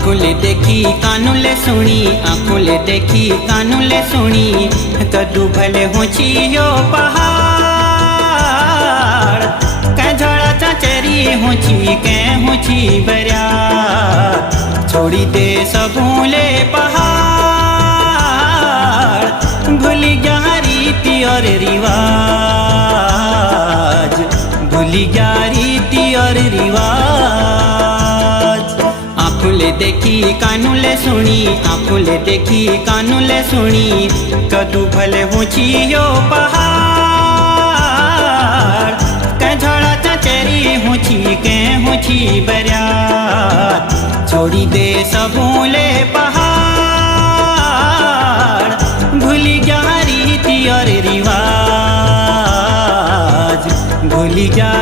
आँखों ले देखी कानों ले सुनी, आँखों ले देखी कानों ले सुनी, कदू भले होचियो पहाड़ कै झड़ा चचरी होची कै होची बरिया छोड़ी दे सबूले पहाड़ भूली जा रीति और रिवाज, भूली जा रीति और रिवाज। आँखों ले देखी कानों ले सुनी, आँखों ले देखी कानों ले सुनी, कदू भले होचियो पहाड़ कै झड़ा चचरी होची कै होची बरिया छोड़ी दे सबूले पहाड़ भूली जा रीति और रिवाज, भूली जा